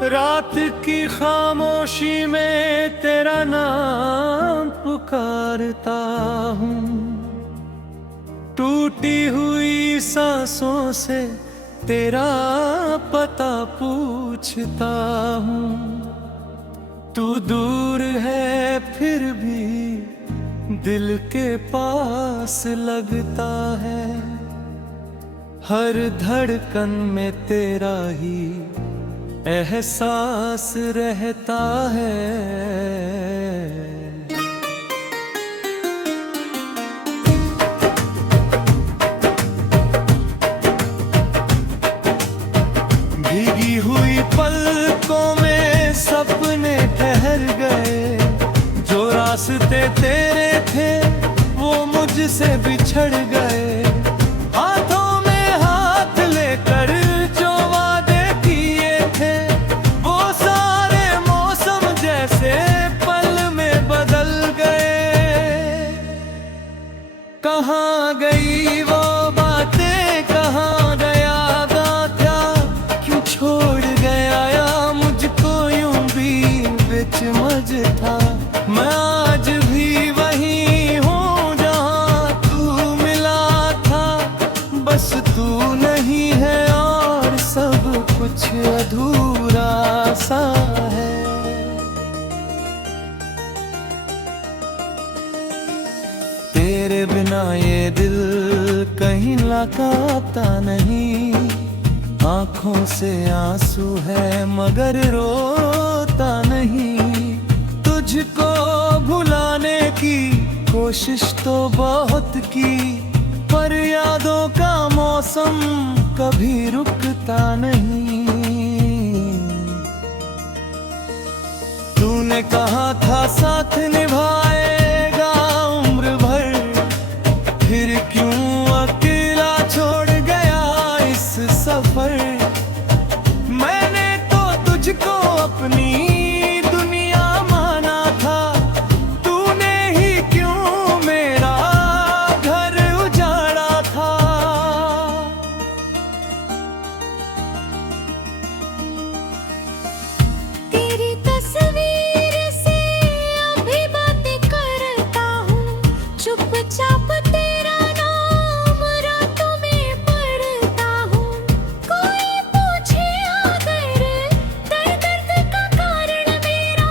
रात की खामोशी में तेरा नाम पुकारता हूँ, टूटी हुई सांसों से तेरा पता पूछता हूँ। तू दूर है फिर भी दिल के पास लगता है, हर धड़कन में तेरा ही एहसास रहता है। भीगी हुई पलकों में सपने ठहर गए, जो रास्ते तेरे थे वो मुझसे बिछड़ गए। हाथों में हाथ लेकर जो वादे किए थे वो सारे मौसम जैसे पल में बदल गए। कहाँ गई वो बातें, कहाँ गया गाथा, क्यों छोड़ गया या मुझको यूं भी बिच मझधा। मैं आज भी वही हूँ जहाँ तू मिला था, बस तू नहीं है और सब कुछ अधूरा सा है। तेरे बिना ये दिल कहीं लगाता नहीं, आंखों से आंसू है मगर रोता नहीं। तुझको भुलाने की कोशिश तो बहुत की, पर यादों का मौसम कभी रुकता नहीं। तूने कहा था साथ निभाएगा उम्र भर, फिर क्यों अकेला छोड़ गया इस सफर। मैंने तो तुझको अपनी दुनिया माना था, तूने ही क्यों मेरा घर उजाड़ा था। तेरी तस्वीर से अभी बातें करता हूँ, चुपचाप तेरा नाम रातों में पढ़ता हूँ। कोई पूछे अगर दर्द का कारण मेरा,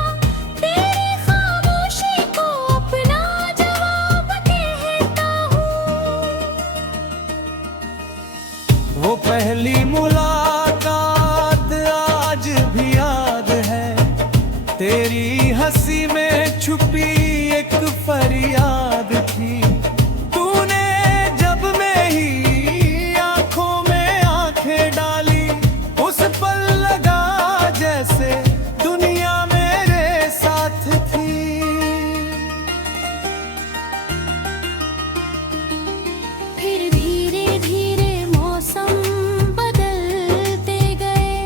तेरी खामोशी को अपना जवाब कहता हूँ। वो पहली मुलाकात आज भी याद है, तेरी हंसी में छुपी एक फरियाद थी। तूने जब मेरी आंखों में आंखें डाली, उस पल लगा जैसे दुनिया मेरे साथ थी। फिर धीरे धीरे मौसम बदलते गए,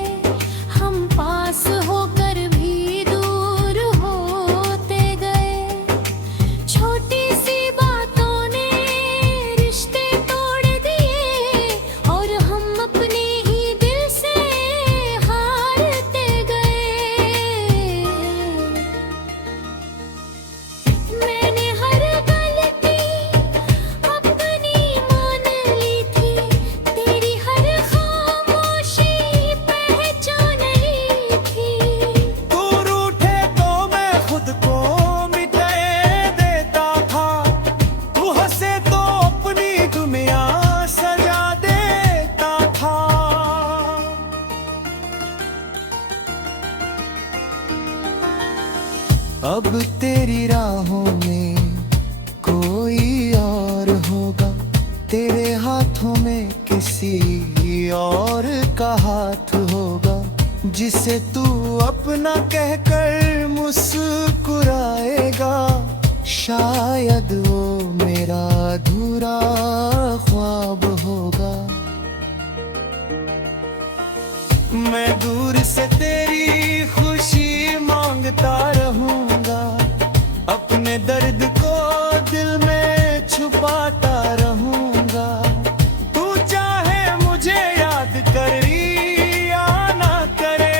हम पास होकर भी दूर होते गए। छोटी सी बातों ने रिश्ते तोड़ दिए, और हम अपने ही दिल से हारते गए। मैंने हर गलती अपनी मान ली थी, तेरी हर खामोशी पहचान ली थी। तू रूठे तो मैं खुद को मिटाए देता था, तू हंसे तो अपनी दुनिया सजा देता था। अब तेरी राहों में कोई और होगा, तेरे हाथों में किसी और का हाथ होगा, जिसे तू अपना कहकर मुस्कुराएगा। शायद वो मेरा अधूरा ख्वाब होगा। मैं दूर से तेरी खुशी मांगता रहूंगा, अपने दर्द को दिल में छुपाता रहूंगा। तू चाहे मुझे याद कर या ना करे,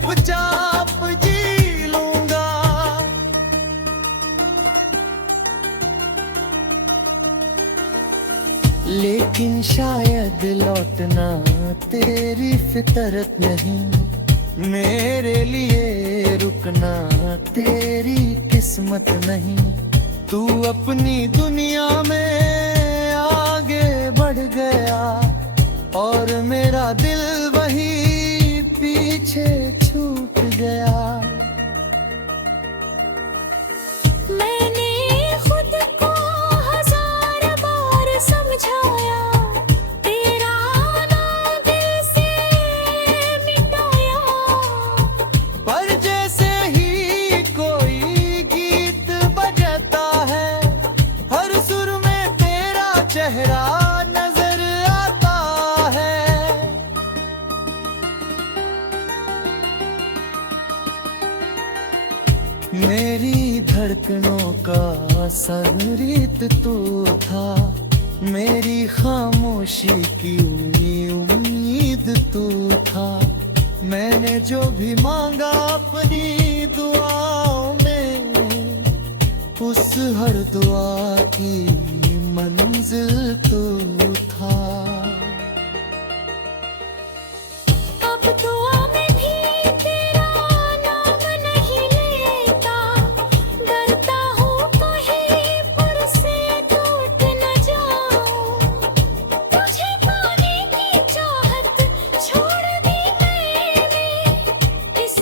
चुपचाप जी लूंगा। लेकिन शायद लौटना तेरी फितरत नहीं, मेरे लिए रुकना तेरी किस्मत नहीं। तू अपनी दुनिया में आगे बढ़ गया और मेरा दिल वही पीछे छूट गया। मैंने खुद को हजार बार समझाया, तेरा नाम दिल से मिटाया। पर जैसे ही कोई गीत बजता है, हर सुर में तेरा चेहरा नजर आता है। मेरी धड़कनों का संगीत तू था, मेरी खामोशी की उम्मीद तू था। मैंने जो भी मांगा अपनी दुआओं में, उस हर दुआ की मंजिल तू था। अब दुआ में भी तेरा नाम नहीं लेता, डरता हूँ कहीं फिर से टूट न जाऊं। तुझे पाने की चाहत छोड़ दी मैंने इस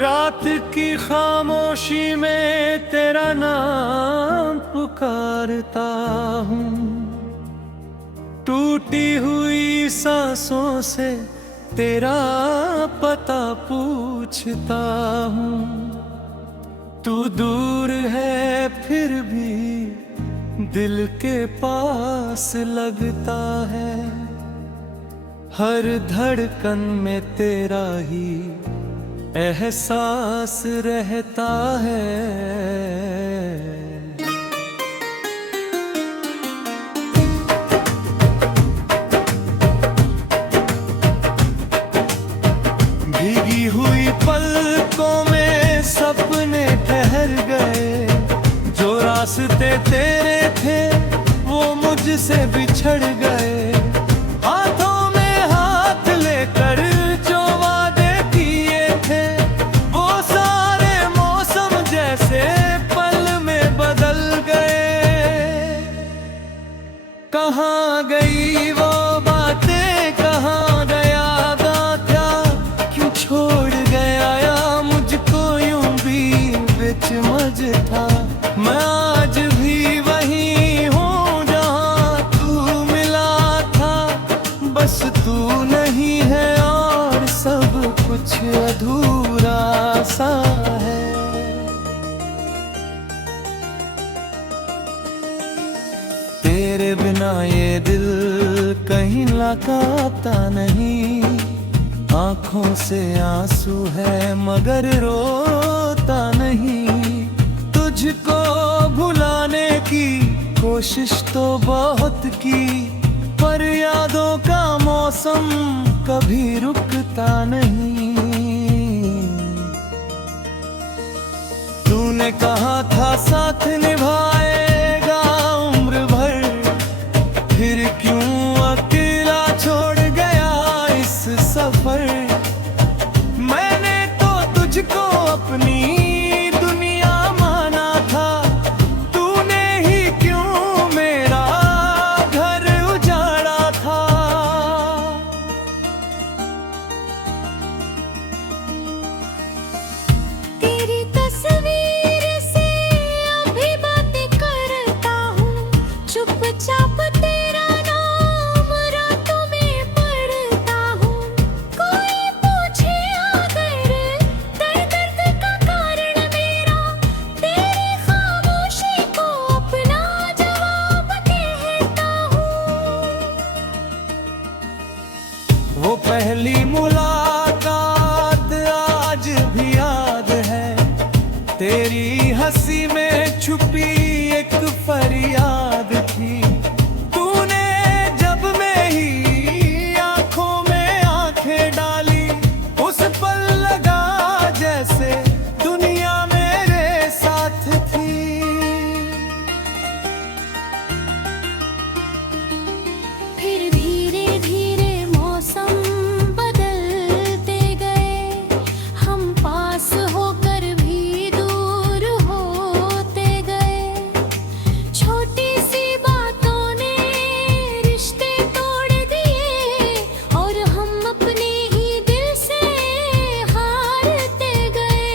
रात की खामोशी में तेरा नाम पुकारता हूँ, टूटी हुई सांसों से तेरा पता पूछता हूँ। तू दूर है फिर भी दिल के पास लगता है, हर धड़कन में तेरा ही एहसास रहता है। भीगी हुई पलकों में सपने ठहर गए, जो रास्ते तेरे थे वो मुझसे बिछड़ गए। हाथों में हाथ लेकर जो वादे किए थे, वो सारे मौसम जैसे पल में बदल गए। कहाँ गई वो बातें, कहाँ गया गाथा, क्यों छोड़ गया या मुझको यूं भी बेचमझ था। मैं आज भी वही हूँ जहाँ तू मिला था, बस तू नहीं है और सब कुछ अधूरा सा है। तेरे बिना ये दिल कहीं लगाता नहीं, आंखों से आंसू है मगर रोता नहीं। तुझको भुलाने की कोशिश तो बहुत की, पर यादों का मौसम कभी रुकता नहीं। तूने कहा था साथ निभाएगा उम्र भर, फिर क्यों अकेला छोड़ गया इस सफर। मैंने तो तुझको अपनी दुनिया माना था, तूने ही क्यों मेरा घर उजाड़ा था। तेरी तस्वीर से अभी बातें करता हूँ, चुपचाप तेरा नाम रातों में पढ़ता हूँ। कोई पूछे अगर दर्द का कारण पहली मुलाकात आज भी याद है, तेरी हंसी में छुपी एक फरियाद थी। तूने जब मेरी आंखों में आंखें डाली, उस पल लगा जैसे दुनिया मेरे साथ थी। फिर धीरे धीरे मौसम बदलते गए, हम पास होकर भी दूर होते गए। छोटी सी बातों ने रिश्ते तोड़ दिए, और हम अपने ही दिल से हारते गए।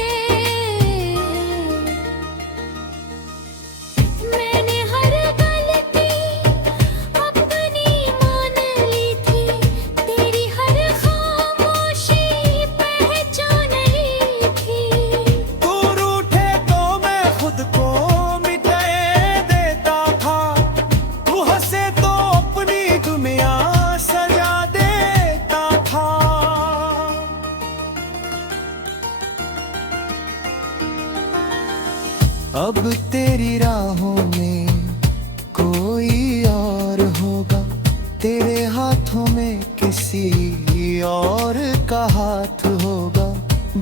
मैंने हर गलती अपनी मान ली थी, तेरी हर खामोशी पहचान ली थी। तू रूठे तो मैं खुद को मिटाए देता था, तू हंसे तो अपनी दुनिया सजा देता था। अब तेरी राहों में कोई और होगा, तेरे हाथों में किसी और का हाथ होगा,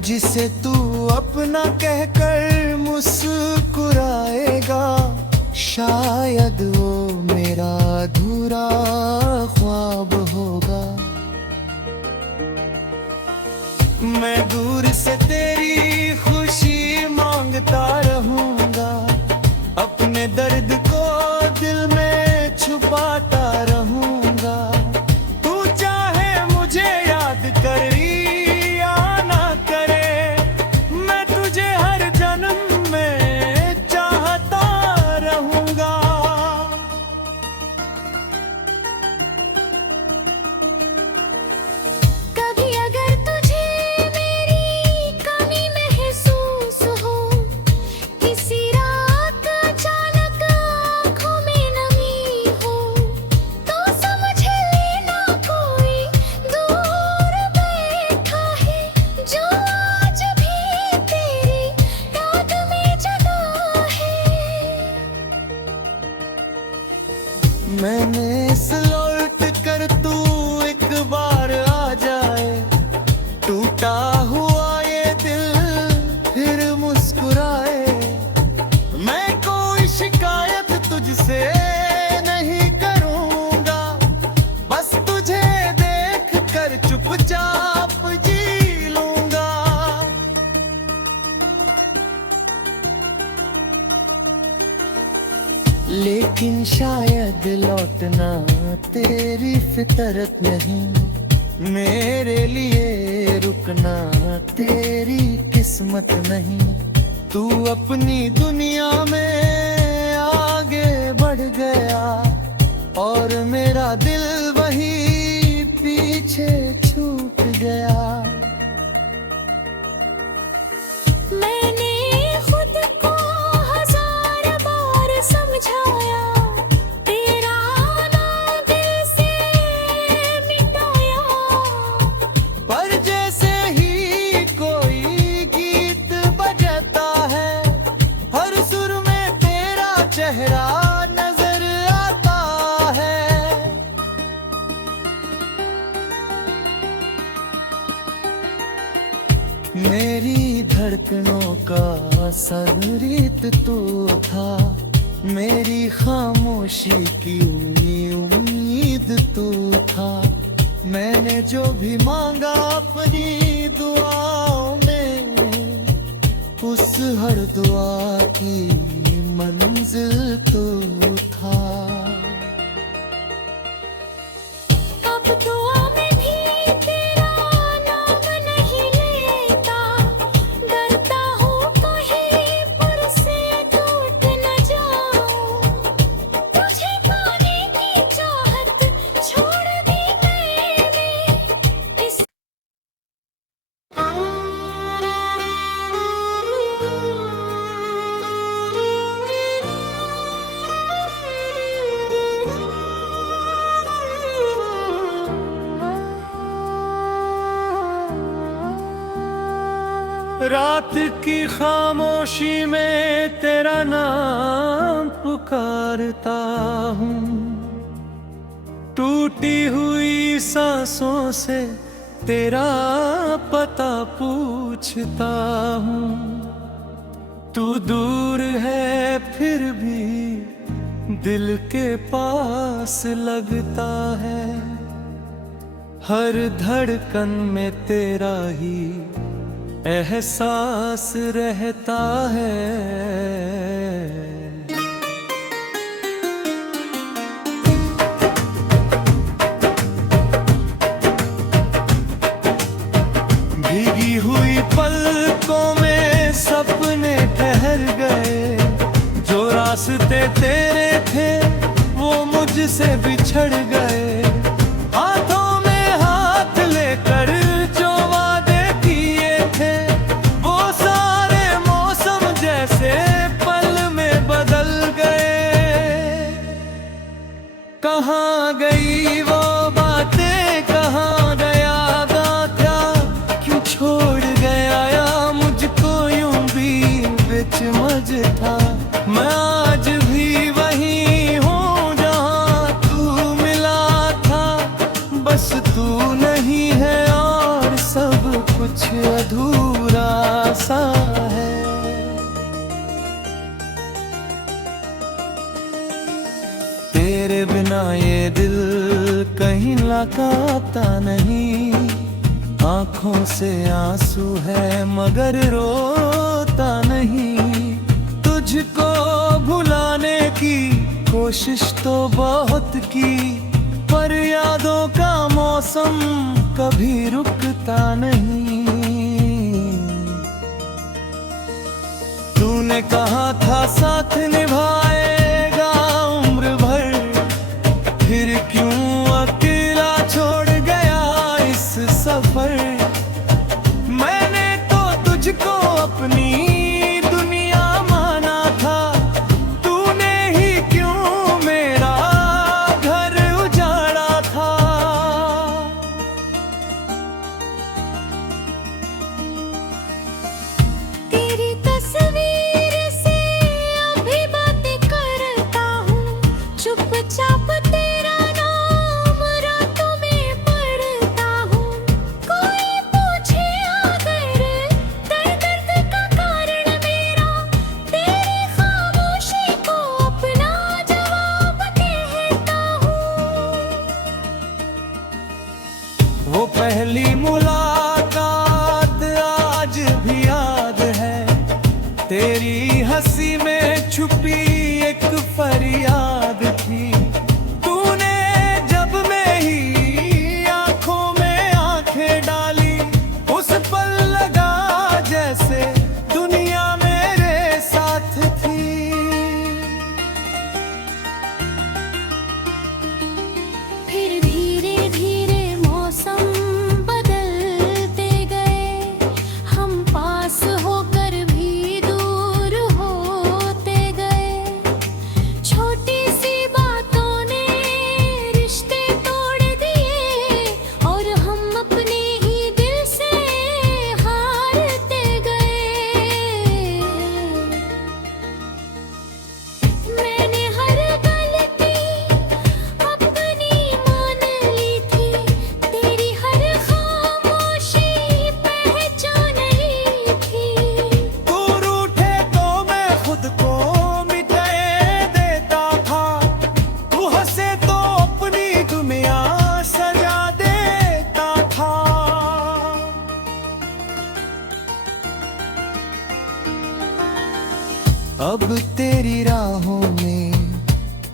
जिसे तू अपना कहकर मुस्कुराएगा। शायद वो मेरा अधूरा ख्वाब होगा। मैं दूर से तेरी खुशी मांगता रहूंगा, अपने दर्द को दिल में छुपाता रहूंगा। तू चाहे मुझे याद करे या ना करे, मैं तुझे हर जन्म में चाहता रहूंगा। कभी अगर तुझे मेरी कमी महसूस हो, किसी रात अचानक आँखों में नमी हो, तो समझ लेना कोई दूर बैठा है, जो आज भी तेरी याद में जगा है। मैंने इस लौट कर तू एक बार आ जाए, टूटा हुआ ये दिल फिर मुस्कुराए। मैं कोई शिकायत तुझसे नहीं करूंगा, बस तुझे देख कर चुपचाप जी लूंगा। लेकिन शायद लौटना तेरी फितरत नहीं, मेरे लिए रुकना तेरी किस्मत नहीं। तू अपनी दुनिया में आगे बढ़ गया, और मेरा दिल वही पीछे छूट गया। मैंने खुद को हजार बार समझाया, तेरा नाम दिल से मिटाया। पर जैसे ही कोई गीत बजता है, हर सुर में तेरा चेहरा नजर आता है। मेरी धड़कनों का संगीत तू था, मेरी खामोशी की उम्मीद तू था। मैंने जो भी मांगा अपनी दुआओं में, उस हर दुआ की मंजिल तू था। अब दुआ में भी तेरा नाम नहीं लेता, डरता हूँ कहीं पर से टूट न जाऊं। तुझे पाने की चाहत छोड़ दी मैंने, इस रात की खामोशी में तेरा नाम पुकारता हूँ, टूटी हुई सांसों से तेरा पता पूछता हूँ। तू दूर है फिर भी दिल के पास लगता है, हर धड़कन में तेरा ही एहसास रहता है। भीगी हुई पलकों में सपने ठहर गए, जो रास्ते तेरे थे वो मुझसे बिछड़ गए। हाथों में हाथ लेकर जो वादे किए थे, वो सारे मौसम जैसे पल में बदल गए। कहाँ गई वो बातें, कहाँ गया गाथा, क्यों छोड़ गया या मुझको यूं भी बिच मझ था। मैं आज भी वही हूँ जहाँ तू मिला था, बस तू नहीं है और सब कुछ अधूरा सा है। तेरे बिना ये दिल कहीं लगाता नहीं, आंखों से आंसू है मगर रोता नहीं। तुझको भुलाने की कोशिश तो बहुत की, पर यादों का मौसम कभी रुकता नहीं। तूने कहा था साथ निभाएगा उम्र भर, फिर क्यों अकेला छोड़ गया इस सफर। मैंने तो तुझको अपनी दुनिया माना था, तूने ही क्यों मेरा घर उजाड़ा था। तेरी तस्वीर से अभी बातें करता हूँ, चुपचाप तेरा नाम रातों में पढ़ता हूँ। कोई पूछे अगर दर्द का कारण मेरा, तेरी खामोशी को अपना जवाब कहता हूँ। वो पहली मुलाकात आज भी याद है, तेरी हंसी में छुपी एक फरियाद थी। तूने जब मेरी आंखों में आंखें डाली, उस पल लगा जैसे दुनिया मेरे साथ थी। फिर धीरे धीरे मौसम बदलते गए, हम पास होकर भी दूर होते गए। छोटी सी बातों ने रिश्ते तोड़ दिए, और हम अपने ही दिल से हारते गए। मैंने हर गलती अपनी मान ली थी, तेरी हर खामोशी पहचान ली थी। तू रूठे तो मैं खुद को मिटाए देता था, तू हंसे तो अपनी दुनिया सजा देता था। अब तेरी राहों में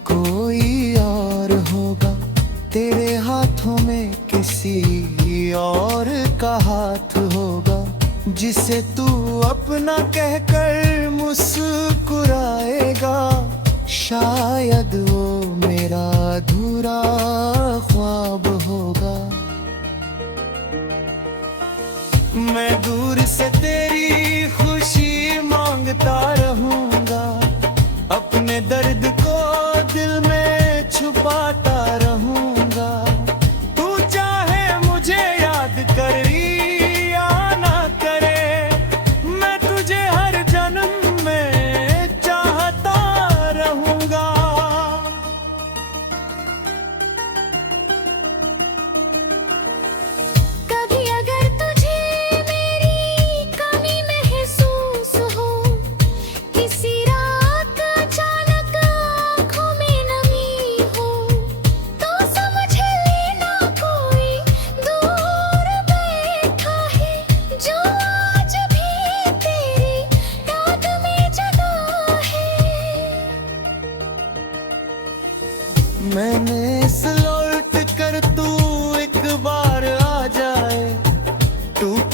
कोई और होगा, तेरे हाथों में किसी और का हाथ होगा, जिसे तू अपना कहकर मुस्कुराएगा। शायद वो मेरा अधूरा ख्वाब होगा। मैं दूर से तेरी खुशी मांगता रहूंगा, अपने दर्द को दिल में छुपाता रहूंगा। तू चाहे मुझे याद करे या ना करे,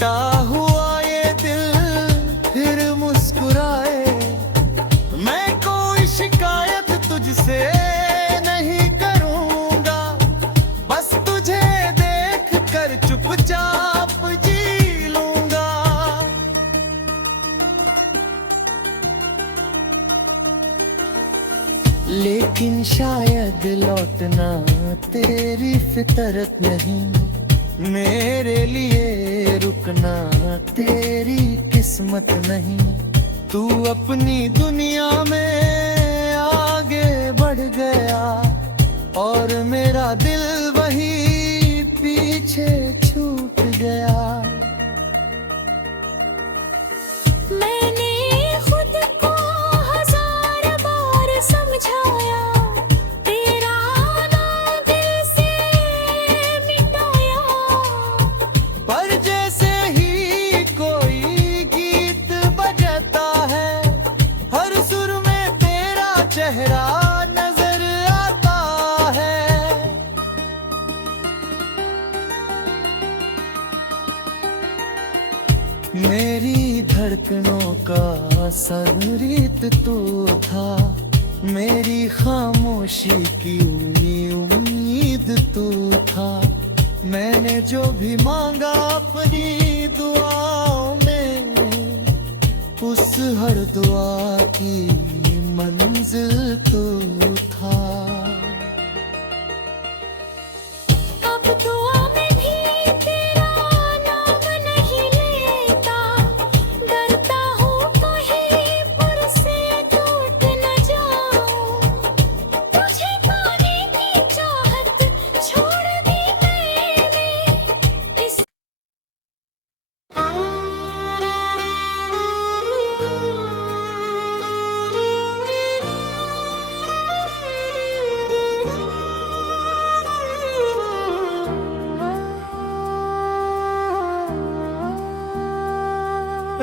टूटा हुआ ये दिल फिर मुस्कुराए। मैं कोई शिकायत तुझसे नहीं करूंगा, बस तुझे देख कर चुपचाप जी लूंगा। लेकिन शायद लौटना तेरी फितरत नहीं, मेरे लिए रुकना तेरी किस्मत नहीं। तू अपनी दुनिया में आगे बढ़ गया और मेरा दिल वही पीछे छूट गया। मैंने खुद को हजार बार समझाया, तेरा नाम दिल से मिटाया। पर जैसे ही कोई गीत बजता है, हर सुर में तेरा चेहरा नजर आता है। मेरी धड़कनों का संगीत तू था, मेरी खामोशी की उम्मीद तू था। मैंने जो भी मांगा अपनी दुआओं में, उस हर दुआ की मंजिल तू था। अब दुआ में भी तेरा नाम नहीं लेता, डरता हूँ कहीं पर से टूट न जाऊं। तुझे पाने की चाहत छोड़ दी मैंने इस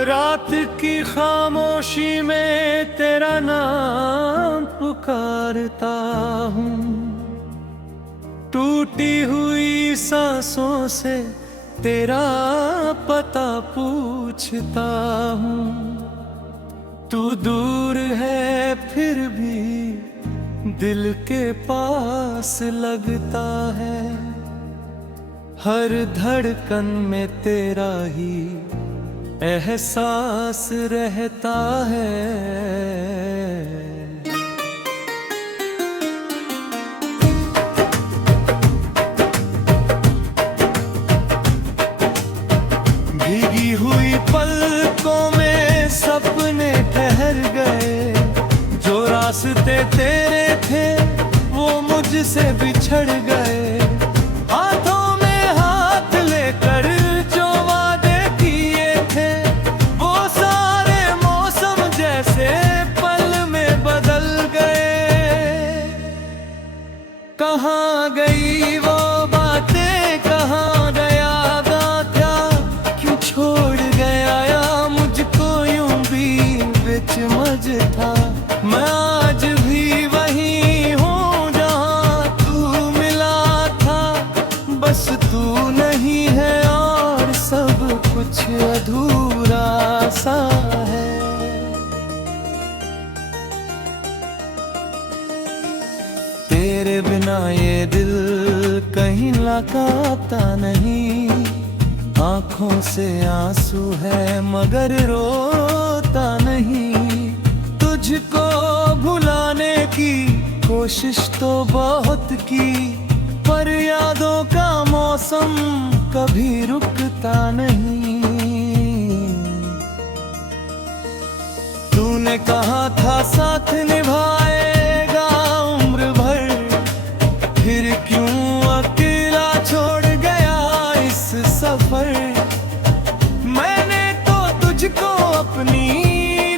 रात की खामोशी में तेरा नाम पुकारता हूँ, टूटी हुई सांसों से तेरा पता पूछता हूँ। तू दूर है फिर भी दिल के पास लगता है, हर धड़कन में तेरा ही एहसास रहता है। भीगी हुई पलकों में सपने ठहर गए, जो रास्ते तेरे थे वो मुझसे बिछड़ गए। हाथों में हाथ लेकर जो वादे किए थे, वो सारे मौसम जैसे पल में बदल गए। कहाँ गई वो बातें, कहाँ गया गाथा, क्यों छोड़ गया या मुझको यूं भी बिच मझधा। मैं आज भी वही हूँ जहाँ तू मिला था, बस तू नहीं है और सब कुछ अधूरा सा है। तेरे बिना ये दिल कहीं लगाता नहीं, आंखों से आंसू है मगर रोता नहीं। तुझको भुलाने की कोशिश तो बहुत की, पर यादों का मौसम कभी रुकता नहीं। तूने कहा था साथ निभाएगा उम्र भर, फिर क्यों अकेला छोड़ गया इस सफर। मैंने तो तुझको अपनी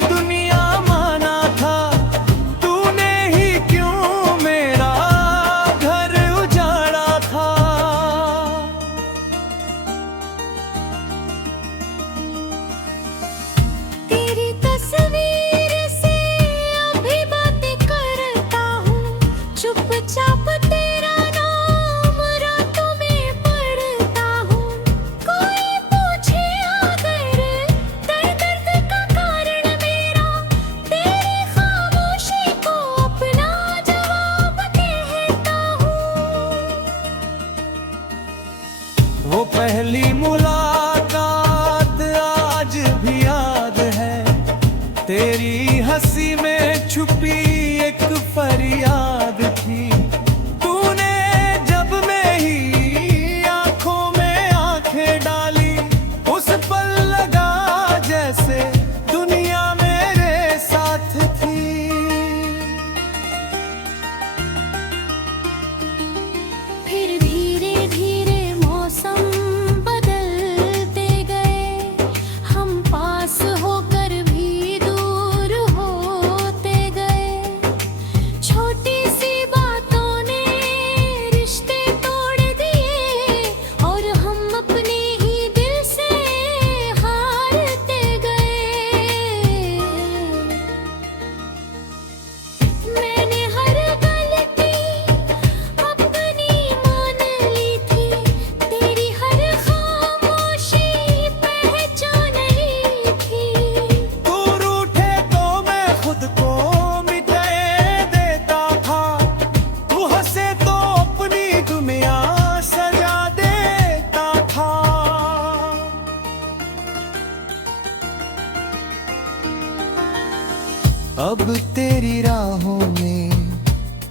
दुनिया माना था, तूने ही क्यों मेरा घर उजाड़ा था। तेरी हंसी में छुपी एक फरियाद थी। तूने जब मेरी आंखों में आंखें डाली, उस पल लगा जैसे दुनिया मेरे साथ थी। फिर धीरे धीरे मौसम बदलते गए, हम पास होकर भी दूर होते गए। छोटी सी बातों ने रिश्ते तोड़ दिए, और हम अपने ही दिल से हारते गए। मैंने हर गलती अपनी मान ली थी, तेरी हर खामोशी पहचान ली थी। तू रूठे तो मैं खुद को मिटाए देता था, तू हंसे तो अपनी दुनिया सजा देता था। अब तेरी राहों में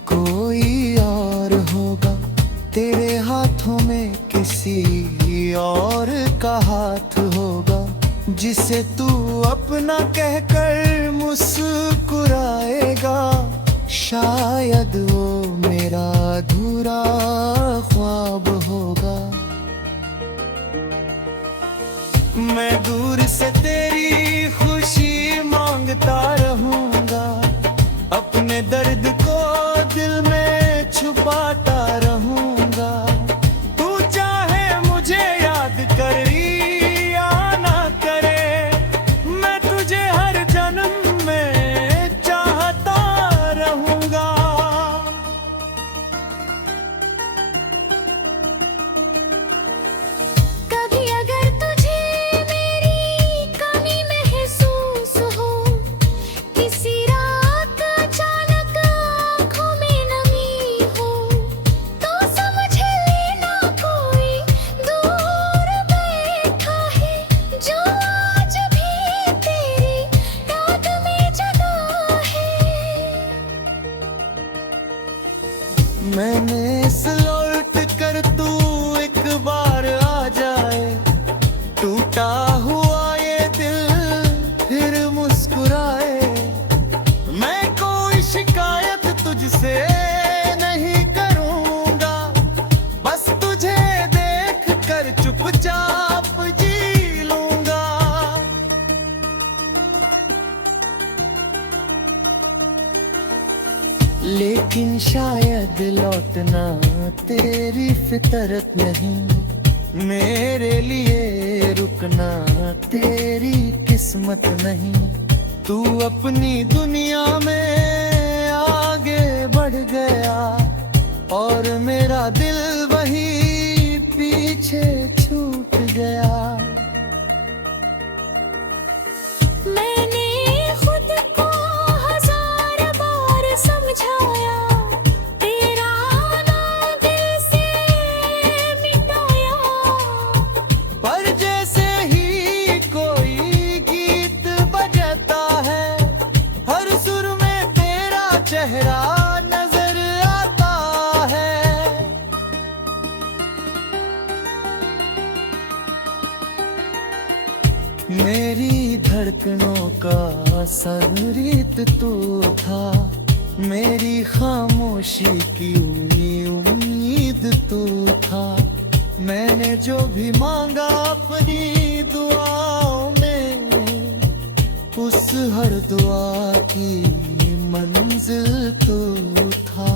कोई और होगा, तेरे हाथों में किसी और का हाथ होगा, जिसे तू अपना कहकर मुस्कुराएगा। शायद वो मेरा अधूरा ख्वाब होगा। मैं दूर से तेरी खुशी मांगता रहूंगा, अपने दर्द को दिल में छुपाता रहूंगा। तू चाहे मुझे याद करे या ना करे, मैं तुझे हर जन्म में चाहता रहूंगा। कभी अगर तुझे मेरी कमी महसूस हो, किसी रात अचानक आँखों में नमी हो, तो समझ लेना कोई दूर बैठा है, जो आज भी तेरी याद में जगा है। मैंने इस लौट कर तू एक बार आ जाए, टूटा हुआ ये दिल फिर मुस्कुराए। मैं कोई शिकायत तुझसे नहीं करूंगा, बस तुझे देख कर चुपचाप जी लूंगा। लेकिन शायद लौटना तेरी फितरत नहीं, मेरे लिए रुकना तेरी किस्मत नहीं। तू अपनी दुनिया में आगे बढ़ गया, और मेरा दिल वही पीछे छूट गया। मैंने खुद को हजार बार समझाया, तेरा नाम दिल से मिटाया। पर जैसे ही कोई गीत बजता है, हर सुर में तेरा चेहरा नजर आता है। मेरी धड़कनों का संगीत तू था, मेरी खामोशी की उम्मीद तू था। मैंने जो भी मांगा अपनी दुआओं में, उस हर दुआ की मंजिल तू था।